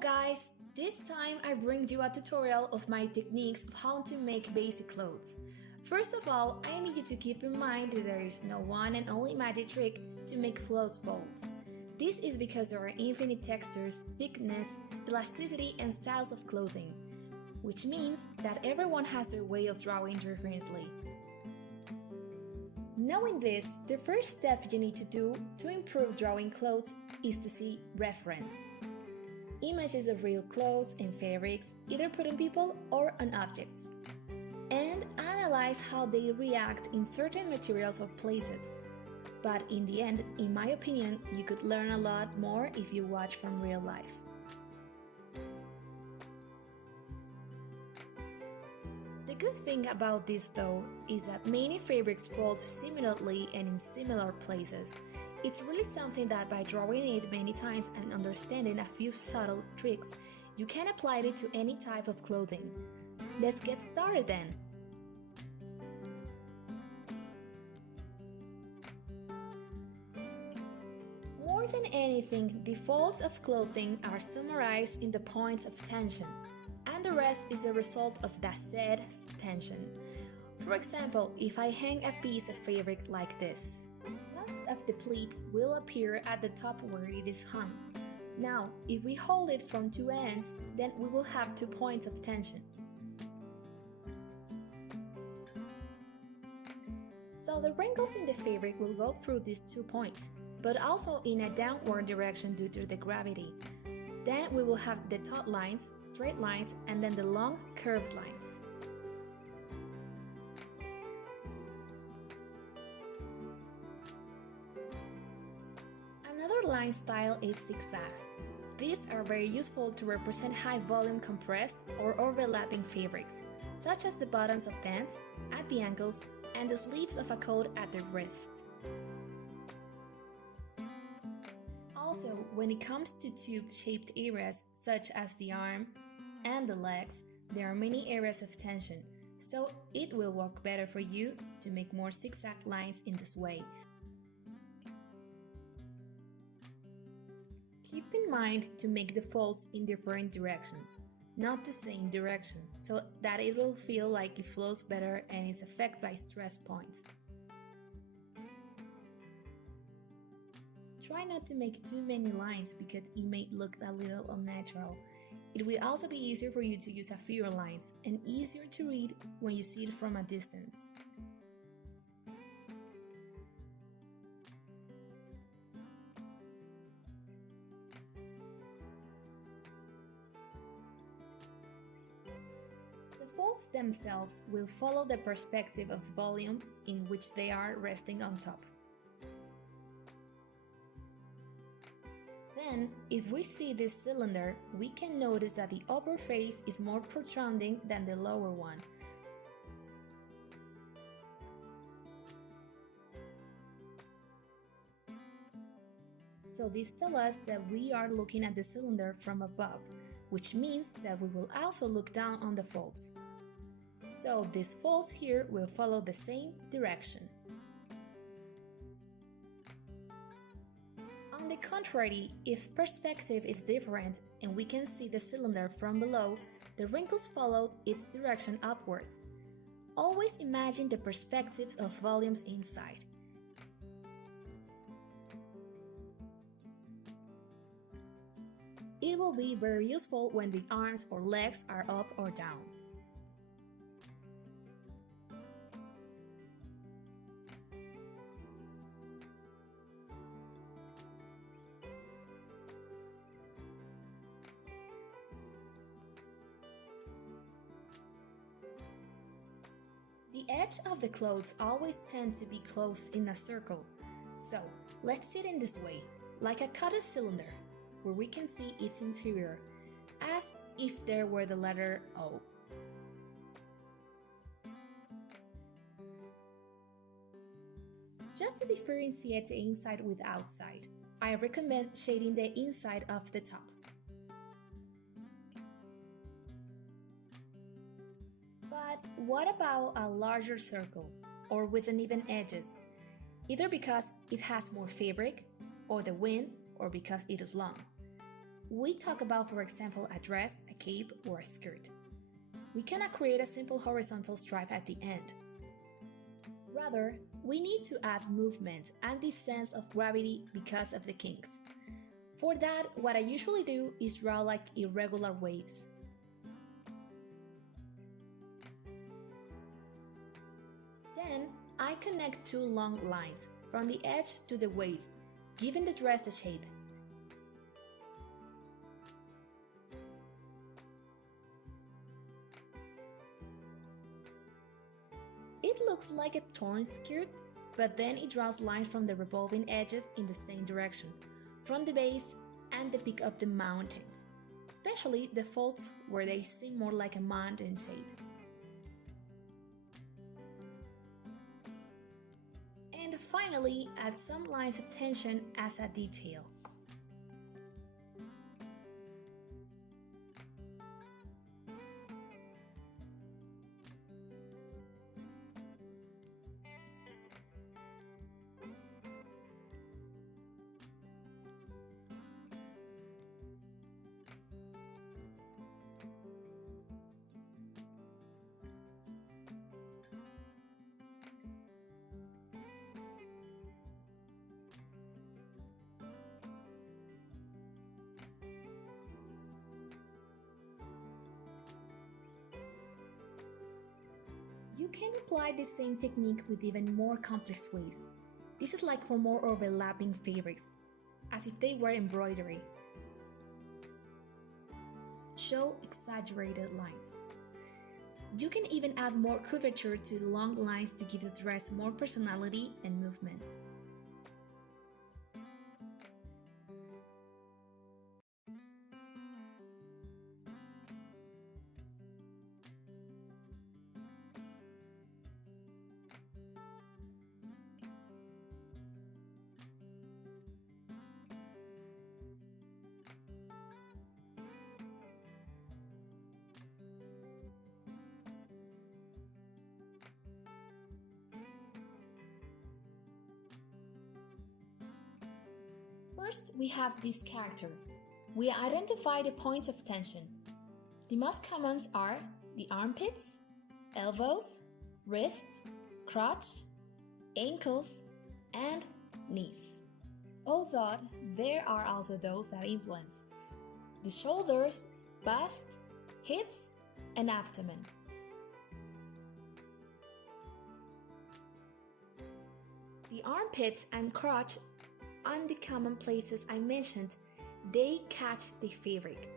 Hello guys! This time I bring you a tutorial of my techniques of how to make basic clothes. First of all, I need you to keep in mind that there is no one and only magic trick to make clothes folds. This is because there are infinite textures, thickness, elasticity and styles of clothing, which means that everyone has their way of drawing differently. Knowing this, the first step you need to do to improve drawing clothes is to see reference. Images of real clothes and fabrics, either put on people or on objects. And analyze how they react in certain materials or places. But in the end, in my opinion, you could learn a lot more if you watch from real life. The good thing about this though is that many fabrics fold similarly and in similar places. It's really something that by drawing it many times and understanding a few subtle tricks, you can apply it to any type of clothing. Let's get started then! More than anything, the folds of clothing are summarized in the points of tension, and the rest is the result of that said tension. For example, if I hang a piece of fabric like this, of the pleats will appear at the top where it is hung. Now, if we hold it from two ends, then we will have 2 points of tension. So the wrinkles in the fabric will go through these 2 points, but also in a downward direction due to the gravity. Then we will have the taut lines, straight lines, and then the long curved lines. Another line style is zigzag. These are very useful to represent high volume compressed or overlapping fabrics, such as the bottoms of pants, at the ankles, and the sleeves of a coat at the wrists. Also, when it comes to tube-shaped areas, such as the arm and the legs, there are many areas of tension, so it will work better for you to make more zigzag lines in this way. Keep in mind to make the folds in different directions, not the same direction, so that it will feel like it flows better and is affected by stress points. Try not to make too many lines because it may look a little unnatural. It will also be easier for you to use a fewer lines and easier to read when you see it from a distance. The folds themselves will follow the perspective of volume in which they are resting on top. Then, if we see this cylinder, we can notice that the upper face is more protruding than the lower one. So this tells us that we are looking at the cylinder from above, which means that we will also look down on the folds. So these folds here will follow the same direction. On the contrary, if perspective is different and we can see the cylinder from below, the wrinkles follow its direction upwards. Always imagine the perspectives of volumes inside. It will be very useful when the arms or legs are up or down. The edge of the clothes always tend to be closed in a circle. So, let's see it in this way, like a cutter cylinder, where we can see its interior, as if there were the letter O. Just to differentiate the inside with outside, I recommend shading the inside of the top. But what about a larger circle, or with uneven edges? Either because it has more fabric, or the wind, or because it is long. we talk about, for example, a dress, a cape, or a skirt. We cannot create a simple horizontal stripe at the end. Rather, we need to add movement and this sense of gravity because of the kinks. For that, what I usually do is draw like irregular waves. Then, I connect two long lines from the edge to the waist, giving the dress the shape. It looks like a torn skirt, but then it draws lines from the revolving edges in the same direction, from the base and the peak of the mountains, especially the folds where they seem more like a mountain shape. And finally, add some lines of tension as a detail. You can apply the same technique with even more complex ways. This is like for more overlapping fabrics, as if they were embroidery. Show exaggerated lines. You can even add more curvature to the long lines to give the dress more personality and movement. First, we have this character. We identify the points of tension. The most common are the armpits, elbows, wrists, crotch, ankles, and knees. Although there are also those that influence the shoulders, bust, hips, and abdomen. The armpits and crotch and the common places I mentioned, they catch the fabric,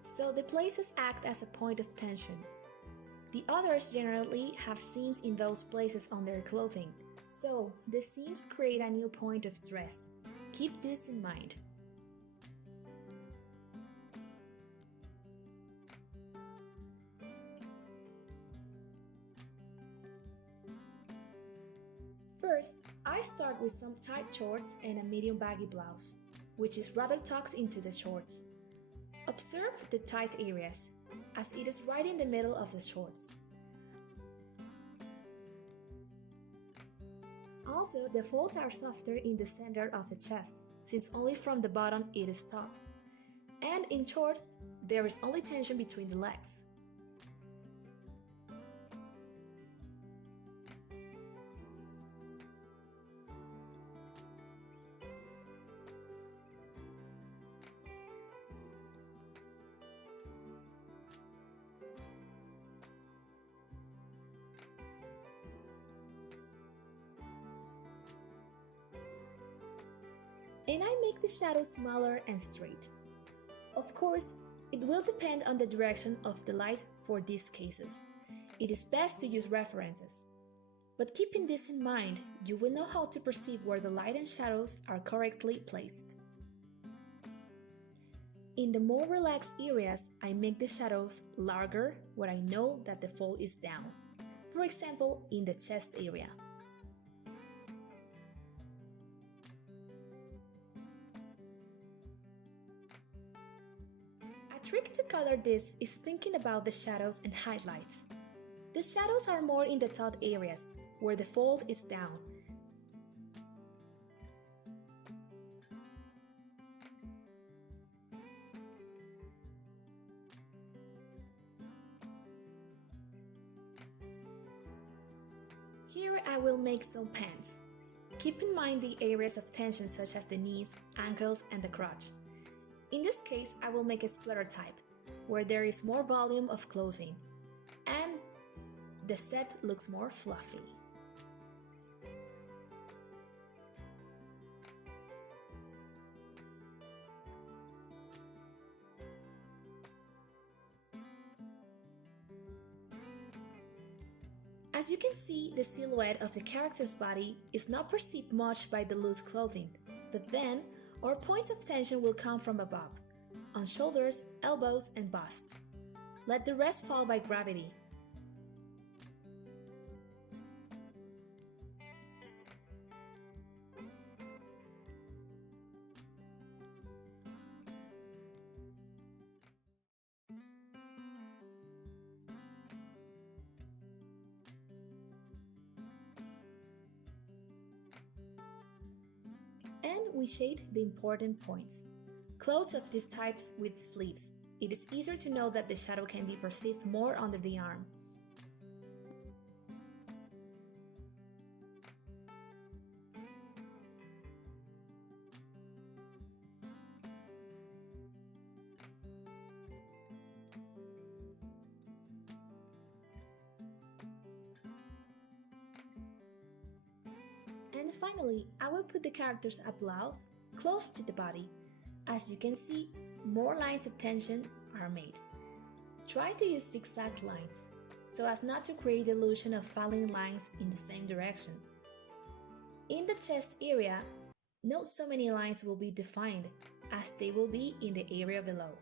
so the places act as a point of tension. The others generally have seams in those places on their clothing, so the seams create a new point of stress. Keep this in mind. First, I start with some tight shorts and a medium baggy blouse, which is rather tucked into the shorts. Observe the tight areas, as it is right in the middle of the shorts. Also, the folds are softer in the center of the chest, since only from the bottom it is taut. And in shorts, there is only tension between the legs. And I make the shadow smaller and straight. Of course, it will depend on the direction of the light for these cases. It is best to use references. But keeping this in mind, you will know how to perceive where the light and shadows are correctly placed. In the more relaxed areas, I make the shadows larger where I know that the fold is down. For example, in the chest area. A trick to color this is thinking about the shadows and highlights. The shadows are more in the taut areas, where the fold is down. I will make some pants. Keep in mind the areas of tension such as the knees, ankles, and the crotch. In this case, I will make a sweater type, where there is more volume of clothing, and the set looks more fluffy. As you can see, the silhouette of the character's body is not perceived much by the loose clothing, but then our points of tension will come from above, on shoulders, elbows, and bust. Let the rest fall by gravity. And we shade the important points. Clothes of these types with sleeves. It is easier to know that the shadow can be perceived more under the arm. And finally, I will put the character's blouse close to the body. As you can see, more lines of tension are made. Try to use zigzag lines, so as not to create the illusion of falling lines in the same direction. In the chest area, not so many lines will be defined, as they will be in the area below.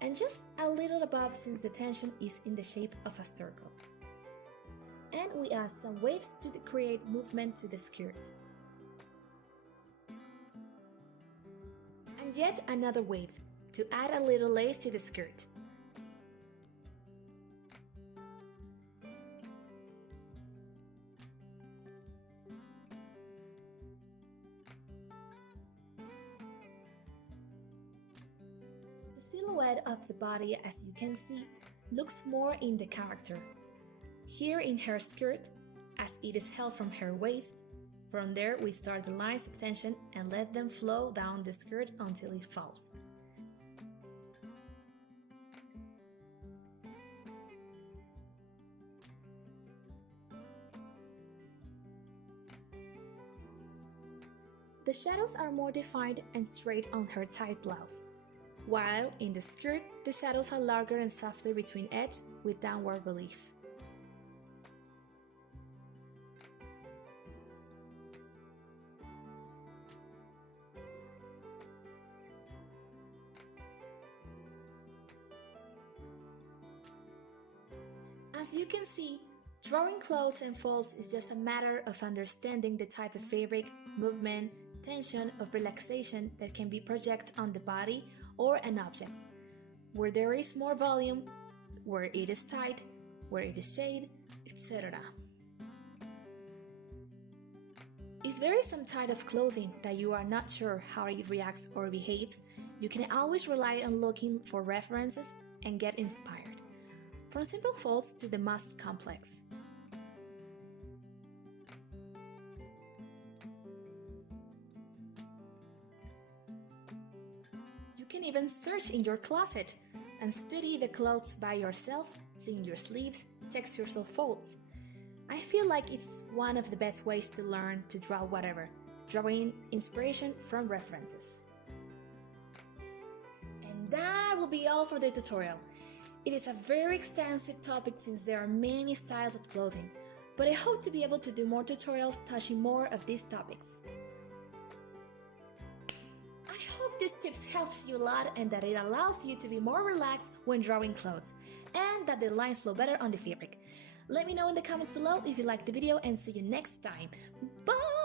And just a little above since the tension is in the shape of a circle. And we add some waves to create movement to the skirt. And yet another wave, to add a little lace to the skirt. The silhouette of the body, as you can see, looks more in the character. Here in her skirt, as it is held from her waist, from there we start the lines of tension and let them flow down the skirt until it falls. The shadows are more defined and straight on her tight blouse, while in the skirt the shadows are larger and softer between edge with downward relief. As you can see, drawing clothes and folds is just a matter of understanding the type of fabric, movement, tension, or relaxation that can be projected on the body or an object, where there is more volume, where it is tight, where it is shade, etc. If there is some type of clothing that you are not sure how it reacts or behaves, you can always rely on looking for references and get inspired. From simple folds to the most complex. You can even search in your closet and study the clothes by yourself, seeing your sleeves, textures of folds. I feel like it's one of the best ways to learn to draw whatever, drawing inspiration from references. And that will be all for the tutorial. It is a very extensive topic since there are many styles of clothing, but I hope to be able to do more tutorials touching more of these topics. I hope this tips helps you a lot and that it allows you to be more relaxed when drawing clothes, and that the lines flow better on the fabric. Let me know in the comments below if you liked the video and see you next time. Bye!